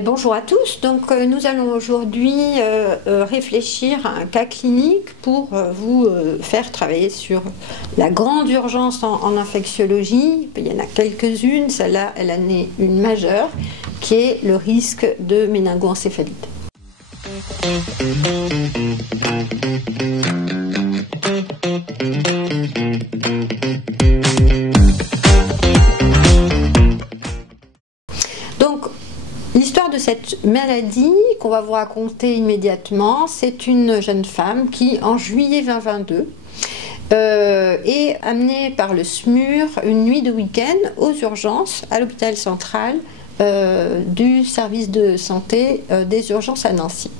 Bonjour à tous, donc nous allons aujourd'hui réfléchir à un cas clinique pour vous faire travailler sur la grande urgence en infectiologie. Il y en a quelques-unes, celle-là elle en est une majeure, qui est le risque de méningoencéphalite. Donc, l'histoire de cette maladie qu'on va vous raconter immédiatement, c'est une jeune femme qui, en juillet 2022, est amenée par le SMUR une nuit de week-end aux urgences à l'hôpital central du service de santé des urgences à Nancy.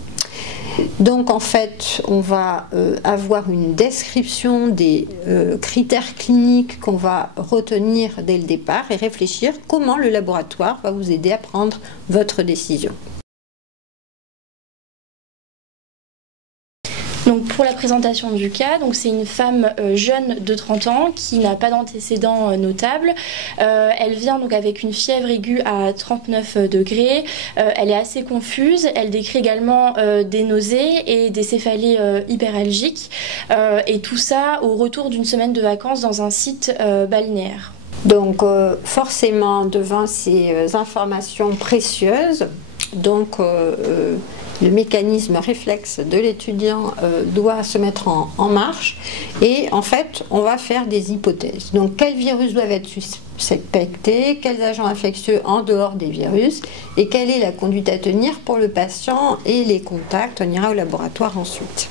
Donc en fait, on va avoir une description des critères cliniques qu'on va retenir dès le départ et réfléchir comment le laboratoire va vous aider à prendre votre décision. Donc pour la présentation du cas, c'est une femme jeune de 30 ans qui n'a pas d'antécédents notables. Elle vient donc avec une fièvre aiguë à 39 degrés. Elle est assez confuse. Elle décrit également des nausées et des céphalées hyperalgiques. Et tout ça au retour d'une semaine de vacances dans un site balnéaire. Donc forcément, devant ces informations précieuses, le mécanisme réflexe de l'étudiant doit se mettre en marche et en fait on va faire des hypothèses. Donc quels virus doivent être suspectés, quels agents infectieux en dehors des virus et quelle est la conduite à tenir pour le patient et les contacts. On ira au laboratoire ensuite.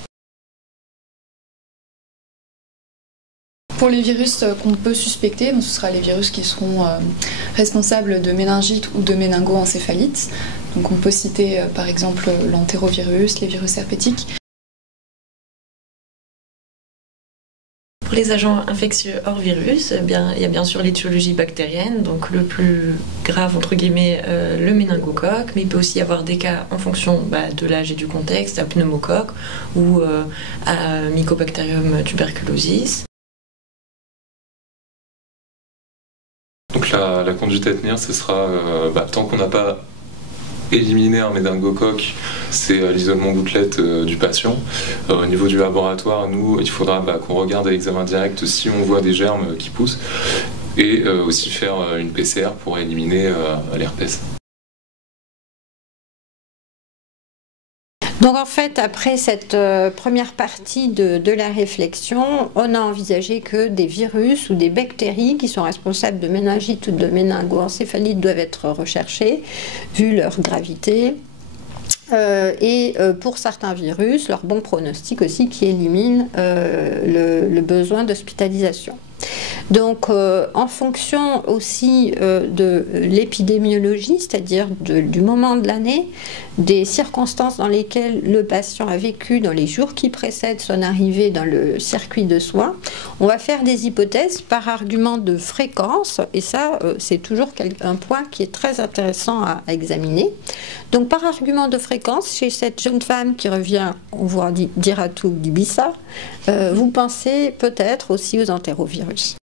Pour les virus qu'on peut suspecter, ce sera les virus qui seront responsables de méningite ou de méningoencéphalite. Donc on peut citer par exemple l'entérovirus, les virus herpétiques. Pour les agents infectieux hors virus, il y a bien sûr l'étiologie bactérienne, donc le plus grave entre guillemets le méningocoque, mais il peut aussi y avoir des cas en fonction de l'âge et du contexte, à pneumocoque ou à Mycobacterium tuberculosis. Donc la conduite à tenir, ce sera, tant qu'on n'a pas éliminé un méningocoque, c'est l'isolement gouttelette du patient. Au niveau du laboratoire, nous, il faudra qu'on regarde à l'examen direct si on voit des germes qui poussent et aussi faire une PCR pour éliminer l'herpès. Donc en fait, après cette première partie de la réflexion, on a envisagé que des virus ou des bactéries qui sont responsables de méningite ou de méningoencéphalite doivent être recherchés, vu leur gravité. Et pour certains virus, leur bon pronostic aussi qui élimine le besoin d'hospitalisation. Donc en fonction aussi de l'épidémiologie, c'est-à-dire du moment de l'année, des circonstances dans lesquelles le patient a vécu dans les jours qui précèdent son arrivée dans le circuit de soins, on va faire des hypothèses par argument de fréquence, et ça c'est toujours un point qui est très intéressant à examiner. Donc par argument de fréquence, chez cette jeune femme qui revient, on vous dira tout d'Ibiza, vous pensez peut-être aussi aux entérovirus.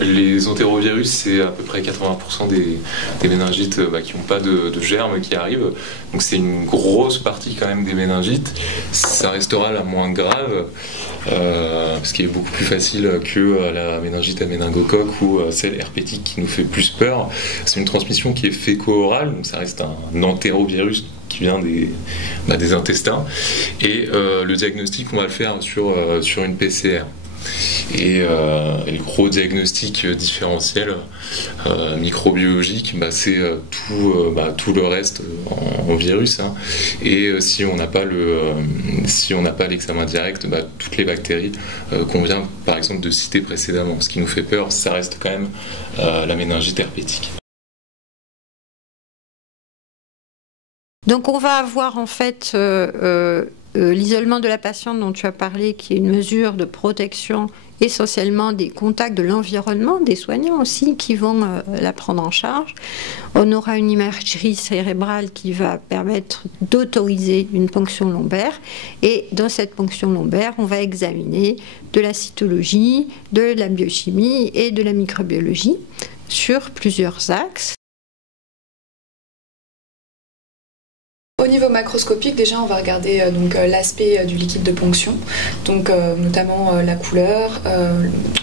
Les entérovirus, c'est à peu près 80% des méningites qui n'ont pas de germes qui arrivent. Donc c'est une grosse partie quand même des méningites. Ça restera la moins grave, parce qu'il est beaucoup plus facile que la méningite à méningocoque ou celle herpétique qui nous fait plus peur. C'est une transmission qui est féco-orale, donc ça reste un entérovirus qui vient des intestins. Et le diagnostic, on va le faire sur une PCR. Et le gros diagnostic différentiel microbiologique, c'est tout le reste en virus. Et si on n'a pas l'examen direct, toutes les bactéries qu'on vient par exemple de citer précédemment. Ce qui nous fait peur, ça reste quand même la méningite herpétique. Donc on va avoir en fait l'isolement de la patiente dont tu as parlé, qui est une mesure de protection essentiellement des contacts de l'environnement, des soignants aussi qui vont la prendre en charge. On aura une imagerie cérébrale qui va permettre d'autoriser une ponction lombaire, et dans cette ponction lombaire, on va examiner de la cytologie, de la biochimie et de la microbiologie sur plusieurs axes. Au niveau macroscopique, déjà, on va regarder l'aspect du liquide de ponction, donc notamment la couleur.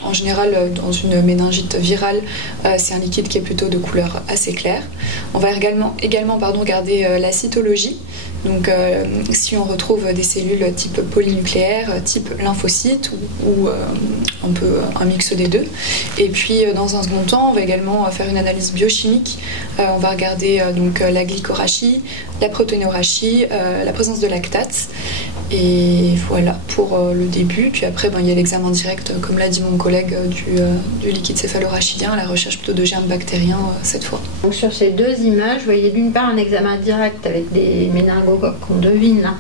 En général, dans une méningite virale, c'est un liquide qui est plutôt de couleur assez claire. On va également regarder la cytologie. Donc, si on retrouve des cellules type polynucléaire, type lymphocyte ou un mix des deux. Et puis, dans un second temps, on va également faire une analyse biochimique. On va regarder la glycorachie, la protéinorachie, la présence de lactate. Et voilà pour le début. Puis après, il y a l'examen direct, comme l'a dit mon collègue, du liquide céphalorachidien, la recherche plutôt de germes bactériens cette fois. Donc sur ces deux images, vous voyez d'une part un examen direct avec des méningocoques qu'on devine là,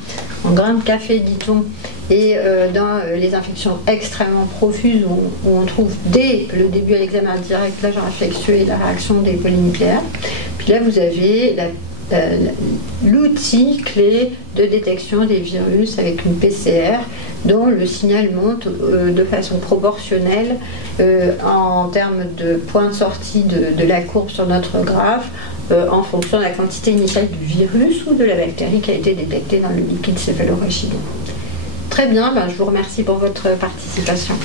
en grains de café, dit-on, et dans les infections extrêmement profuses où on trouve dès le début à l'examen direct l'agent infectieux et la réaction des polynucléaires. Puis là, vous avez l'outil clé de détection des virus avec une PCR dont le signal monte de façon proportionnelle en termes de point de sortie de la courbe sur notre graphe en fonction de la quantité initiale du virus ou de la bactérie qui a été détectée dans le liquide céphalorachidien. Très bien, je vous remercie pour votre participation.